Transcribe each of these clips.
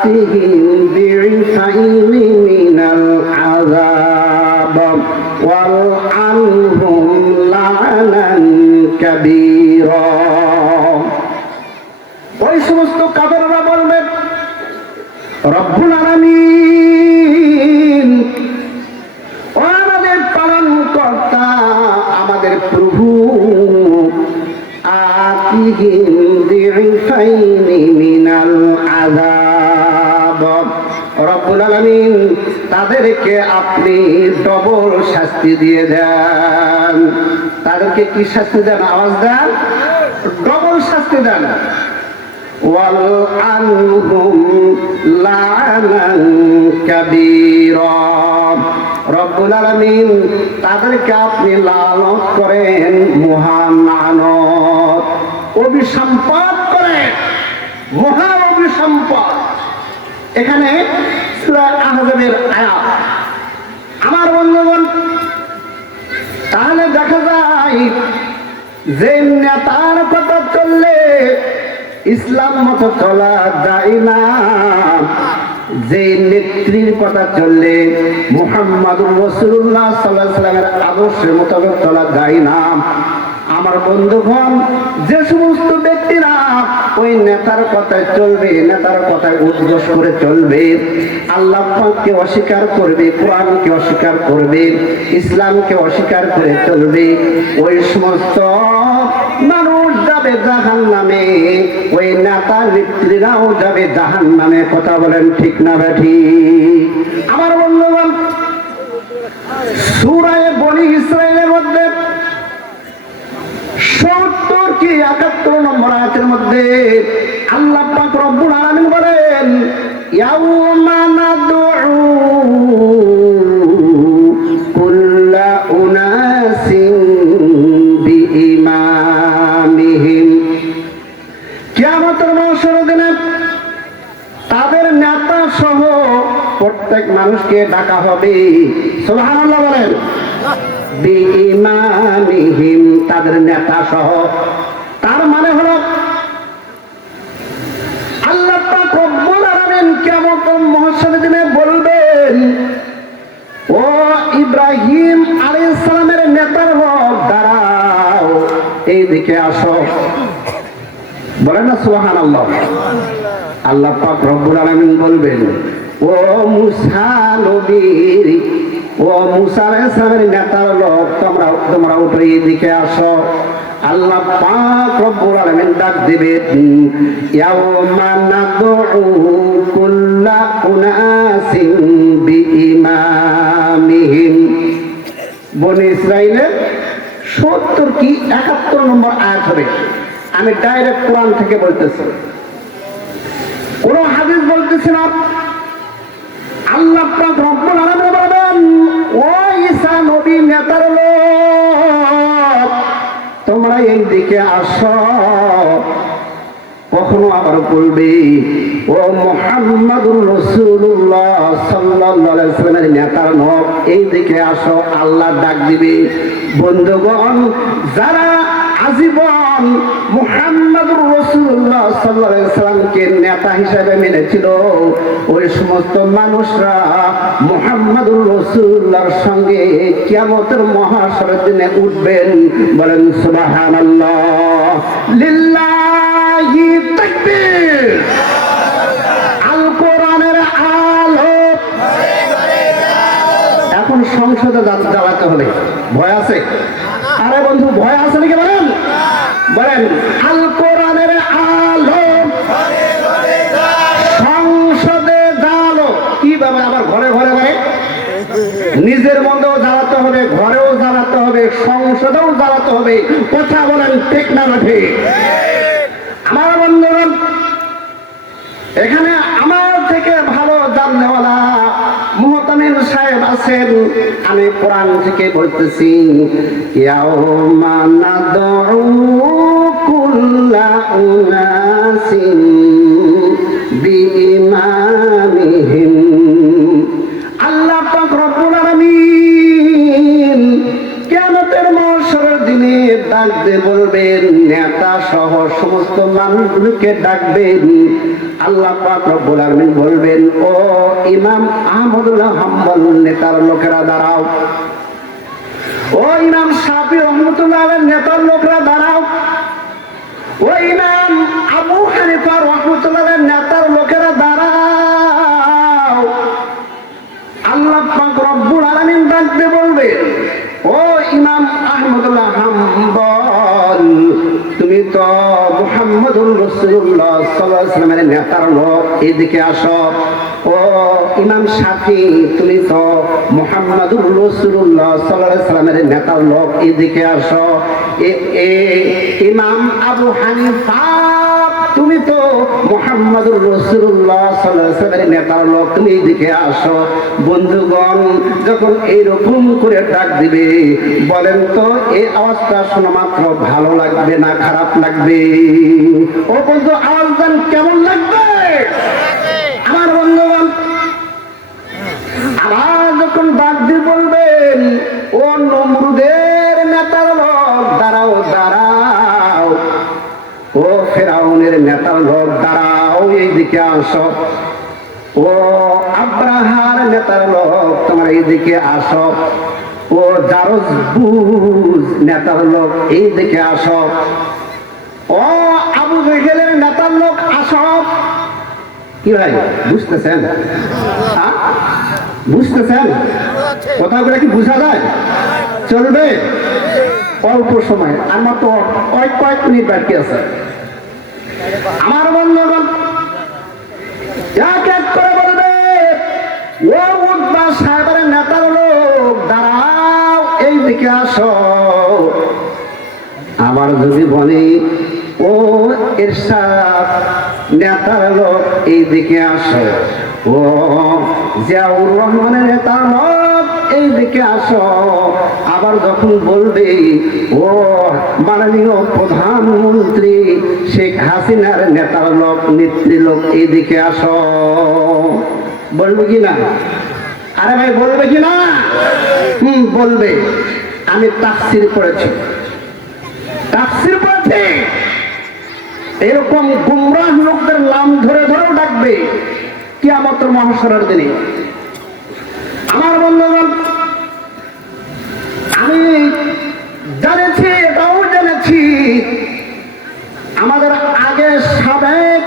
آتهم ضعفين من العذاب والعنهم لعنا كبيرا ওই সমস্ত কাফেররা বলবে রব্বুল আলামিন ও আমাদের পালনকর্তা আমাদের প্রভু আতিহিম দিফাইনি মিনাল আযাব রব্বুল আলামিন তাদেরকে আপনি ডবল শাস্তি দিয়ে দেন তাদেরকে কি শাস্তি দেন আওয়াজ দেন ডবল শাস্তি দেন ওয়াল আনহুম লা'নান কাবীরা রব্বুল আলামিন তাদেরকে আপনি লানত করেন মহান লানত অভিসম্পাত করেন মহা অভিসম্পাত এখানে সূরা আহজাবের আয়াত আমার বন্ধুগণ তাহলে দেখা যায় যে নেতার কথা চললে ইসলাম মতো চলা যায় না যে নেত্রীর কথা চললে মুহাম্মাদুর রাসূলুল্লাহ সাল্লাল্লাহু আলাইহি ওয়াসাল্লামের আদর্শের মোতাবেক চলা যায় না আমার বন্ধুগণ যে সমস্ত ব্যক্তিরা ওই নেতার কথায় চলবে নেতার কথায় উদ্ঘোষ করে চলবে আল্লাহ পাককে অস্বীকার করবে কোরআনকে অস্বীকার করবে ইসলামকে অস্বীকার করে চলবে ওই সমস্ত মানুষ যাবে জাহান্নামে ওই নেতা নেত্রীরাও যাবে জাহান্নামে কথা বলেন ঠিক না ঠিক আমার বন্ধুগণ সূরা বনী ইসরাঈলের মধ্যে 70 কি 71 নম্বর আয়াতের মধ্যে আল্লাহ পাক রব্বুল আলামিন বলেন ইয়াউমা নাদউ কুল্লা উনাসিন বিইমামিহিম কিয়ামতের মাহশরের দিনে তাদের নেতা সহ প্রত্যেক মানুষকে ডাকা হবে সুবহানাল্লাহ বলেন বিইমামিহিম তাদের নেতা সহ তার মানে হলো আল্লাহ পাক রব্বুল আলামিন কিয়ামতের মাহশরের দিনে বলবেন ও ইব্রাহিম আলাইহিস সালামের নেতার লোক দাঁড়াও এইদিকে আসো বলেন না সুবহানাল্লাহ আল্লাহ পাক রব্বুল আলামিন বলবেন ও মুসা নবীর ও মুসা আলাইহিস সালামের নেতার লোক তোমরা উঠে এদিকে আসো আল্লাহ পাক রব্বুল আলামিন ডাক দিবেন ইয়াউমা নাদউ কুল্লা উনাসিন বিইমামিহিম বনী ইসরাঈলের 70 কি 71 নম্বর আয়াত হবে আমি ডাইরেক্ট কোরআন থেকে বলতেছি কোন হাদিস বলতেছি না আল্লাহ পাক রব্বুল আলামিন বলেন ও ঈসা নবী নেতার লোক তোমরা এই দিকে আসো কখনো আবার বলবে ও মুহাম্মাদুর রাসূলুল্লাহ সাল্লাল্লাহু আলাইহি ওয়াসাল্লামের নেতার লোক এই দিকে আসো আল্লাহ ডাক দিবে বন্ধুগণ যারা আজীবন মুহাম্মাদুর রাসূলুল্লাহ সাল্লাল্লাহু আলাইহি ওয়াসাল্লামকে নেতা হিসেবে মেনেছিল ওই সমস্ত মানুষরা মুহাম্মাদুর রাসূলুল্লাহর সঙ্গে কিয়ামতের মহাশরের দিনে উঠবেন বলেন সুবহানাল্লাহ লিল্লাহি তাকবীর আল কোরআনের আলো এখন সংসদে জ্বালাতে হবে ভয় আছে আরে বন্ধু ভয় আছে নাকি বলেন বলেন আল কোরআনের আলো সংসদে জ্বালো কিভাবে আবার ঘরে ঘরে ঘরে নিজের মধ্যেও জ্বালাতে হবে ঘরেও জ্বালাতে হবে সংসদেও জ্বালাতে হবে কথা বলেন ঠিক না ঠিক আমার বন্ধুগণ এখানে আমার থেকে ভালো জাননেওয়ালা মুহতামিম সাহেব আছেন আমি কোরআন থেকে বলতেছি ইয়াউমা নাদউ কুল্লা উনাসিন বিইমামিহিম আল্লাহ পাক রব্বুল আলামিন কিয়ামতের মাহশরের দিনে ডাক ডাক দিয়ে বলবেন, নেতা সহ সমস্ত মানুষগুলোকে ডাকবেন। আল্লাহ পাক রব্বুল আলামিন বলবেন, ও ইমাম আহমদুল্লাহ হাম্বল নেতার লোকেরা দাঁড়াও, ও ইমাম শাফি রহমতুল্লাহ আলাইহির নেতার লোকেরা দাঁড়াও, ও ইমাম আবু হানিফা রহমতুল্লাহ আলাইহির নেতার লোকেরা দাঁড়াও। আল্লাহ পাক রব্বুল আলামিন ডাক দিয়ে বলবে, ও ইমাম আহমদুল্লাহ হাম্বল, তুমি তো মুহাম্মদুর রাসূলুল্লাহ সাল্লাল্লাহু আলাইহি ওয়াসাল্লামের নেতার লোক, এদিকে আসো। ও ইমাম শাফি, তুমি তো মুহাম্মদুর রাসূলুল্লাহ সাল্লাল্লাহু আলাইহি ওয়াসাল্লামের নেতার লোক, এদিকে আসো। ইমাম আবু হানিফা, তুমি তো মুহাম্মদুর রাসূলুল্লাহ সাল্লাল্লাহু আলাইহি ওয়াসাল্লামের নেতার লোক, তুমি এদিকে আসো। বন্ধুগণ, যখন এইরকম করে ডাক দিবে, বলেন তো এই আওয়াজটা শোনা মাত্র ভালো লাগবে না খারাপ লাগবে? ও বন্ধু, আওয়াজটা কেমন লাগবে? আমার বন্ধুগণ, আবার যখন ডাক দিয়ে বলবেন, ও নমরুদের নেতার লোক দাঁড়াও দাঁড়াও, ও ফেরাউনের নেতার লোক দাঁড়াও, এইদিকে আসো। ও আব্রাহার নেতার লোক তোমার এইদিকে আসো। ও জারজবুজ নেতার লোক এইদিকে আসো। ও আবু জেহেলের নেতার লোক আসো। কি ভাই, বুঝতেছেন? বুঝতেছেন কথাগুলো কি বুঝা যায়? চলবে অল্প সময়, আমার তো কয়েক মিনিট বাকি আছে। আমার বন্ধুগণ, এক এক করে বলবে, ও উতবা সাহেবের নেতার লোক দাঁড়াও, এই দিকে আসো। আবার যদি বলি, ও ইরশাদ নেতার লোক এই দিকে আসো। ও জিয়াউর রহমানের নেতার লোক এই দিকে আসো। আবার যখন বলবে, ও মাননীয় প্রধানমন্ত্রী শেখ হাসিনার নেতার লোক নেত্রী লোক এই দিকে আসো, বলবে কি না? আরে ভাই, বলবে কি না? বলবে। আমি তাফসীর পড়েছি, এরকম গুমরাহ লোকদের নাম ধরে ধরেও ডাকবে কিয়ামতের মহাশরের দিনে। আমার বন্ধুগণ, আমি জেনেছি, এটাও জেনেছি, আমাদের আগে সাবেক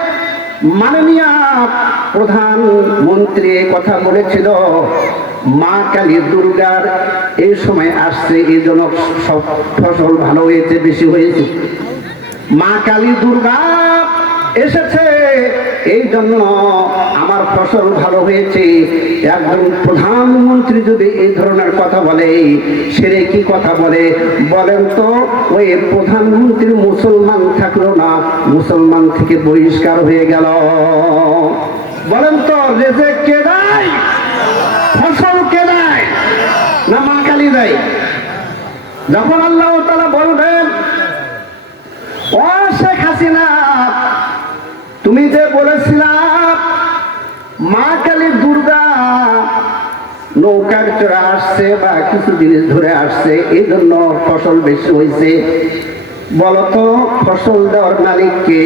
মাননীয় প্রধানমন্ত্রী কথা বলেছিল, মা কালী দুর্গার এই সময় আসছে, এই জন্য সব ফসল ভালো হয়েছে, বেশি হয়েছে। মা কালী দুর্গা এসেছে, এই জন্য আমার ফসল ভালো হয়েছে। একজন প্রধানমন্ত্রী যদি এই ধরনের কথা বলে, সেরে কি কথা বলে বলেন তো? ওই প্রধানমন্ত্রী মুসলমান থাকলো না, মুসলমান থেকে বহিষ্কার হয়ে গেল। বলেন তো, রেজেক কে দেয়? ফসল কে দেয়? না মা কালী দেয়? যখন আল্লাহ তাআলা বলবেন, ও শেখ হাসিনা, তুমি যে বলেছিলাম মা কালী দুর্গা নৌকার চড়ে আসছে বা কিছু জিনিস ধরে আসছে, এই জন্য ফসল বেশি হয়েছে, বলতো ফসল দেওয়ার মালিককে?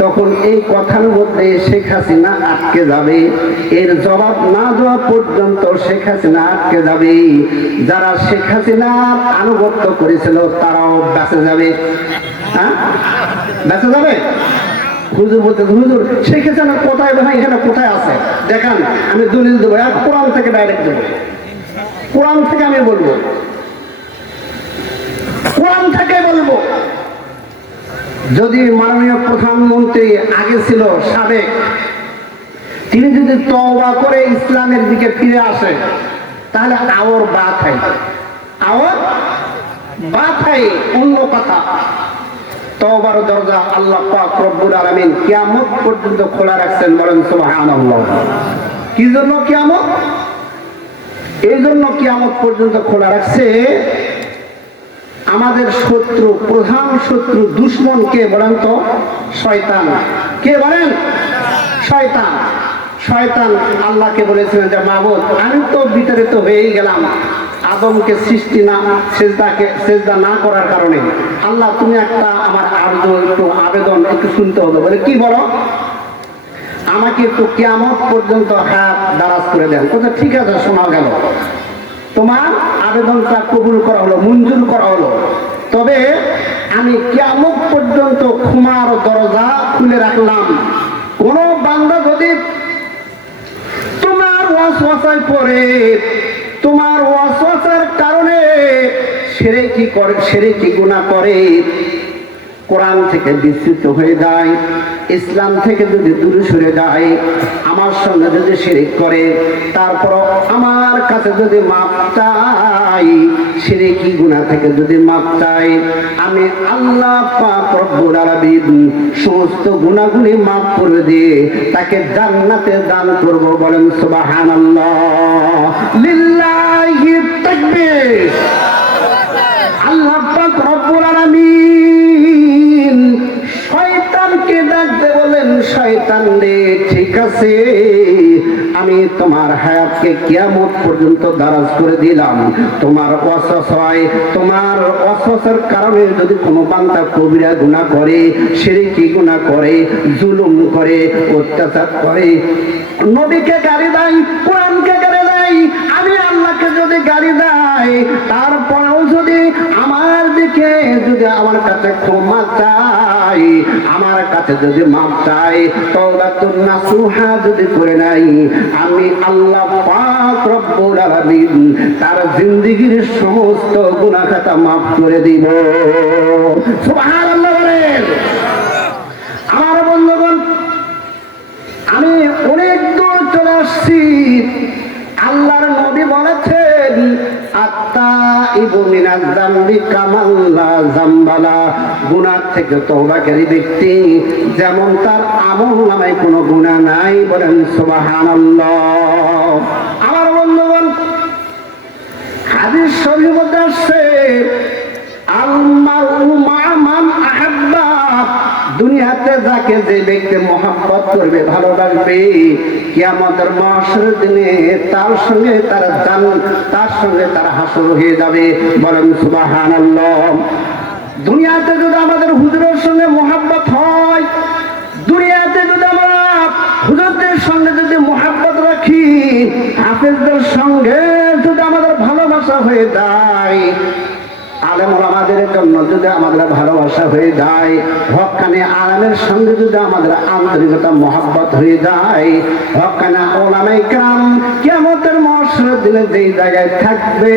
তখন এই কথার মধ্যে শেখ হাসিনা আটকে যাবে। এর জবাব না দেওয়া পর্যন্ত শেখ হাসিনা আটকে যাবে। যারা শেখ হাসিনার আনুগত্য করেছিল তারাও বেঁচে যাবে। হ্যাঁ, বেঁচে যাবে। হুজুর বলতে, হুজুর শেখ হাসিনা কোথায় ভাই, এখানে কোথায় আছে দেখান, আমি দলিল দেবো। আর কোরআন থেকে ডাইরেক্ট দেবো, কোরআন থেকে আমি বলবো, কোরআন থেকে বলবো। যদি মাননীয় প্রধানমন্ত্রী আগে ছিল সাবেক, তিনি যদি তওবা করে ইসলামের দিকে ফিরে আসে, তাহলে আওয়ার বাত হয়, আওয়ার বাত হয়, অন্য কথা। তওবার দরজা আল্লাহ পাক রব্বুল আলামিন কিয়ামত পর্যন্ত খোলা রাখছেন, বলেন সুবহানাল্লাহ। কি জন্য কিয়ামত? এই জন্য কিয়ামত পর্যন্ত খোলা রাখছে, আমাদের শত্রু, প্রধান শত্রু, দুশ্মন কে বলেন তো? শয়তান। কে বলেন? শয়তান। শয়তান আল্লাহকে বলেছিলেন যে মাবুদ, আমি তো বিতাড়িত হয়েই গেলাম আদমকে সৃষ্টি না সেজদা না করার কারণে। আল্লাহ তুমি একটা আমার একটু আবেদন একটু শুনতে হবে। বলে কি বলো? আমাকে একটু কিয়ামত পর্যন্ত হাত দারাজ করে দেন। কোথায়? ঠিক আছে, শোনা গেল, তোমার আবেদনটা কবুল করা হলো, মঞ্জুর করা হলো। তবে আমি কিয়ামত পর্যন্ত ক্ষমার দরজা খুলে রাখলাম। কোন বান্দা যদি তোমার ওয়াসওয়াসায় পড়ে, তোমার ওয়াসওয়াসার কারণে শিরকি গুনাহ করে, কোরআন থেকে বিচ্যুত হয়ে যায়, ইসলাম থেকে যদি দূরে সরে যায়, আমার সঙ্গে যদি শিরিক করে, তারপর আমার কাছে যদি মাপ চাই, শিরকি গুনাহ থেকে যদি মাপ চাই, আমি আল্লাহ পাক রব্বুল আলামিন সমস্ত গুনাহগুলি মাফ করে দিয়ে তাকে জান্নাতে দান করব। বলেন সুবহানাল্লাহ, লিল্লাহি তাকবীর। আল্লাহ পাক রব্বুল আলামিন শয়তানকে ডাকতে বলেন, শয়তান রে, ঠিক আছে, আমি তোমার হায়াতকে কিয়ামত পর্যন্ত দারাজ করে দিলাম। তোমার ওয়াসওয়াসার কারণে যদি কোনো বান্দা কবিরা গুনাহ করে, শিরকি গুনাহ করে, জুলুম করে, অত্যাচার করে, নবীকে গালি দেয়, কোরআনকে গালি দেয়, আমি আল্লাহকে যদি গালি দেয়, তারপরেও যদি আমার দিকে যদি আমার কাছে ক্ষমা চাই, আমার কাছে যদি মাফ চাই, তওবাতুন নাসুহা যদি করে নাই, আমি আল্লাহ পাক রব্বুল আলামিন তার জিন্দেগীর সমস্ত গুনাহ খাতা মাফ করে দিব। সুবহানাল্লাহ বলেন। আমার বন্ধুগণ, আমি অনেক দূর চলে আসছি। আল্লাহর নবী বলেছেন, আত্তাইবু মিনাজ যামবি কামান লা যামবালা, গুনাহ থেকে তওবাকারী ব্যক্তি যেমন তার আমলনামায় কোনো গুনাহ নাই। বলেন সুবহানাল্লাহ। আমার বন্ধুগণ, হাদিস শরীফের মধ্যে আসছে, আল মারউ মা মান আহাব্বা, দুনিয়াতে যাকে যে ব্যক্তি মহব্বত করবে, ভালোবাসবে, কিয়ামতের মাহশরের দিনে তার সঙ্গে তার হাসর হয়ে যাবে। বলেন সুবহানাল্লাহ। দুনিয়াতে যদি আমাদের হুজুরের সঙ্গে মহব্বত হয়, দুনিয়াতে যদি আমরা হুজুরদের সঙ্গে যদি মহব্বত রাখি, হাফেজদের সঙ্গে যদি আমাদের ভালোবাসা হয়ে যায়, আলেম ওলামাদের জন্য যদি আমাদের ভালোবাসা হয়ে যায়, হক্কানি আলেমের সঙ্গে যদি আমাদের আন্তরিকতা মহব্বত হয়ে যায়, হক্কানি ওলামায়ে কেরাম কিয়ামতের মাহশরের দিনে যেই জায়গায় থাকবে,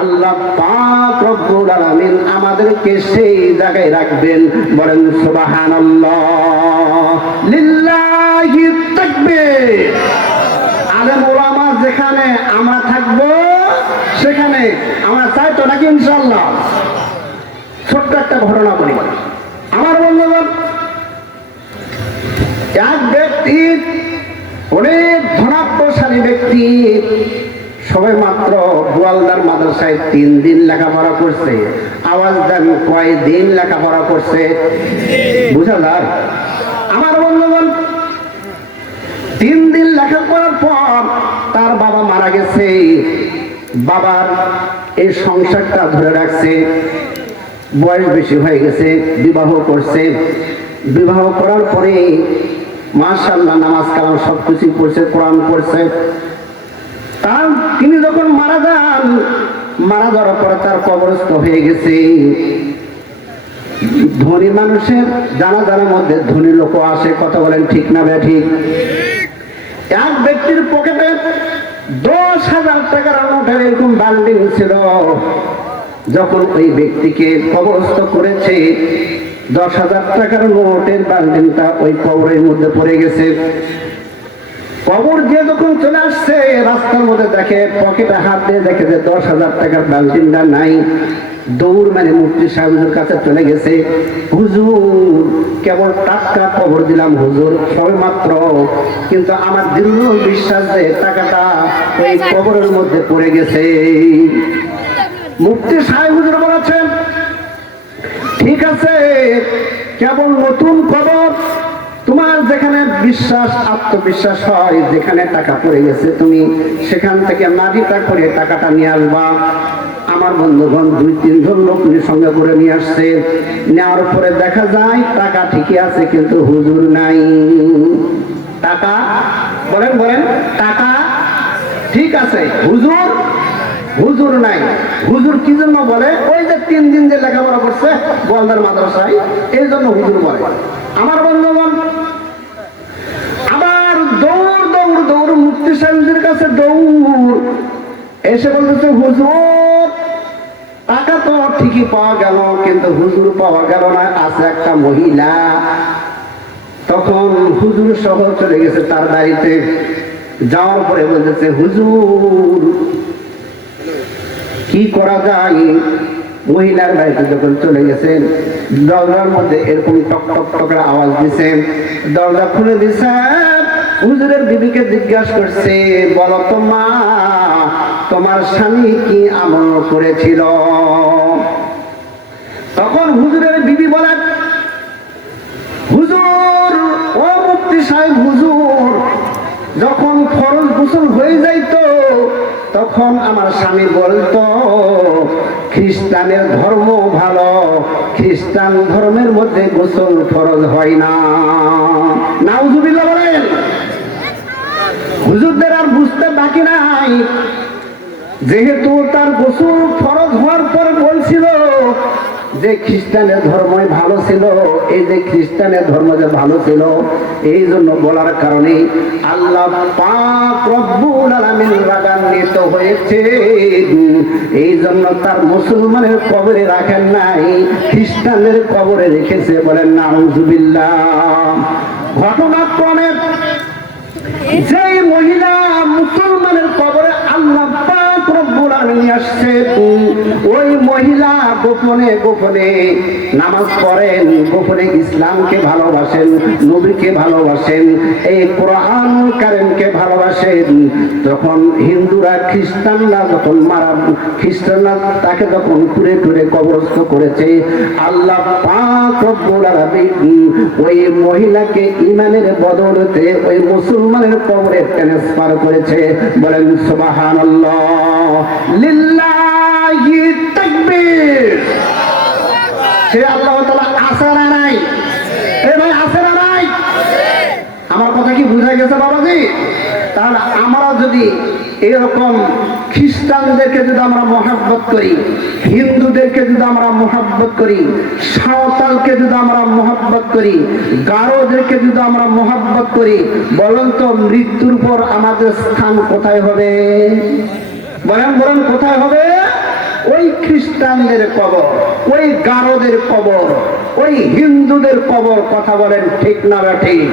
আল্লাহ পাক রব্বুল আলামিন আমাদেরকে সেই জায়গায় রাখবেন। বলেন সুবহানাল্লাহ, লিল্লাহি তাকবীর। আলেম ওলামা যেখানে আমরা থাকবো, সেখানে আমরা চাই তো নাকি? ইনশাআল্লাহ। ছোট্ট একটা ঘটনা বলি। আমার বন্ধুগণ, এক ব্যক্তি, অনেক ধনাত্মশালী ব্যক্তি, সবাই মাত্র গোয়ালদার মাদ্রাসায় 3 দিন লেখাপড়া করছে। আওয়াজ দেন, কয় দিন লেখাপড়া করছে? বুঝা যায়? আমার বন্ধুগণ, 3 দিন লেখাপড়ার পর তার বাবা মারা গেছে। বাবার এই সংসারটা ধরে রাখছে। বয়স বেশি হয়ে গেছে, বিবাহ করছে। বিবাহ করার পরে মাশাআল্লাহ নামাজ কালাম সবকিছু পড়ছে, কোরআন পড়ছে। তিনি যখন মারা যান, মারা যাওয়ার পরে তার কবরস্থ হয়ে গেছে। ধনী মানুষের জানাজার মধ্যে ধনী লোক আসে, কথা বলেন ঠিক না ব্যাঠিক? এক ব্যক্তির পকেটে 10,000 টাকার নোটের এরকম বান্ডিল ছিল। যখন ওই ব্যক্তিকে কবরস্থ করেছে, 10,000 টাকার নোটের বান্ডিলটা ওই কবরের মধ্যে পড়ে গেছে। কবর দিয়ে যখন চলে আসছে, রাস্তার মধ্যে দেখে, পকেটে হাত দিয়ে দেখে যে 10,000 টাকার বান্ডিলটা নাই। দৌড় মানে মুফতি সাহেবের কাছে চলে গেছে। হুজুর, কেবল টাটকা খবর দিলাম হুজুর, সবে মাত্র, কিন্তু আমার দৃঢ় বিশ্বাস যে টাকাটা ওই কবরের মধ্যে পড়ে গেছে। মুফতি সাহেব হুজুর বলেছেন, ঠিক আছে, কেবল নতুন খবর, তোমার যেখানে বিশ্বাস আত্মবিশ্বাস হয় যেখানে টাকা পড়ে গেছে তুমি সেখান থেকে মাটিটা করে টাকাটা নিয়ে আসবা। আমার বন্ধুগণ 2-3 জন লোক সঙ্গে করে নিয়ে আসছে। নেওয়ার পরে দেখা যায় টাকা ঠিকই আছে কিন্তু হুজুর নাই। টাকা বলেন বলেন, টাকা ঠিক আছে, হুজুর হুজুর নাই। হুজুর কি জন্য বলে? ওই যে 3 দিন যে লেখাপড়া করছে গোয়ালদার মাদ্রাসায়, এই জন্য হুজুর বলে। আমার বন্ধুগণ আবার দৌড় দৌড় দৌড় মুফতি সাহেবের কাছে দৌড় এসে বলতেছে, হুজুর টাকা তো ঠিকই পাওয়া গেল কিন্তু হুজুর পাওয়া গেল না, আছে একটা মহিলা। তখন হুজুর সহ চলে গেছে তার বাড়িতে। যাওয়ার পরে বলতেছে, হুজুর কি করা যায়? মহিলার বাড়িতে যখন চলে গেছেন দরজার মধ্যে এরকম টক টক টকের আওয়াজ দিছে। দরজা খুলে দিছে। হুজুরের বিবিকে জিজ্ঞাসা করছে, বলো তো মা, তোমার স্বামী কি আমল করেছিল? তখন হুজুরের বিবি বলে, হুজুর ও মুফতি সাহেব, হুজুর যখন ফরজ গোসল হয়ে যাইতো তখন আমার স্বামী বলতো খ্রিস্টানের ধর্ম ভালো, খ্রিস্টান ধর্মের মধ্যে গোসল ফরজ হয় না। নাউজুবিল্লাহ বলেন। হুজুরদের আর বুঝতে বাকি নাই, যেহেতু তার গোসল ফরজ হওয়ার পর বলছিল যে খ্রিস্টানের ধর্মই ভালো ছিল, এই যে খ্রিস্টানের ধর্ম যে ভালো ছিল, এই জন্য বলার কারণে আল্লাহ পাক রব্বুল আলামিন রাগান্বিত হয়েছে। এই জন্য তার মুসলমানের কবরে রাখেন নাই, খ্রিস্টানের কবরে রেখেছে। বলেন নাউজুবিল্লাহ। ঘটনাক্রমে যেই মহিলা মুসলমানের কবরে আল্লাহ পাক রব্বুল আলামিন আসছে, ওই মহিলা গোপনে গোপনে নামাজ পড়েন, গোপনে ইসলামকে ভালোবাসেন, নবীকে ভালোবাসেন, এই কোরআন কারীমকে ভালোবাসেন। যখন হিন্দুরা খ্রিস্টানরা যখন খ্রিস্টানরা তাকে যখন ঘুরে ঘুরে কবরস্থ করেছে, আল্লাহ পাক রব্বুল আলামিন ওই মহিলাকে ঈমানের বদৌলতে ওই মুসলমানের কবরে ট্রান্সফার করেছে। বলেন সুবহানাল্লাহ, লিল্লাহি তাকবীর। সে আল্লাহ তাআলা আছে না নাই? এ ভাই আছে না নাই? আমার কথা কি বুঝা গেছে বাবাজি? তাহলে আমরা যদি এরকম খ্রিস্টানদেরকে যদি আমরা মহাব্বত করি, হিন্দুদেরকে যদি আমরা মহাব্বত করি, সাঁওতালকে যদি আমরা মহাব্বত করি, গারোদেরকে যদি আমরা মহাব্বত করি, বলেন তো মৃত্যুর পর আমাদের স্থান কোথায় হবে? বলেন বলেন কোথায় হবে? ওই খ্রিস্টানদের কবর, ওই গারোদের কবর, ওই হিন্দুদের কবর। কথা বলেন ঠিক না ঠিক?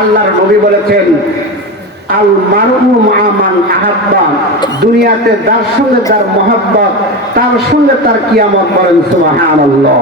আল্লাহর নবী বলেছেন, আল মারউ মা মান আহাব্বা, দুনিয়াতে যার সঙ্গে যার মহাব্বত তার সঙ্গে তার কিয়ামত। বলেন সুবহানাল্লাহ।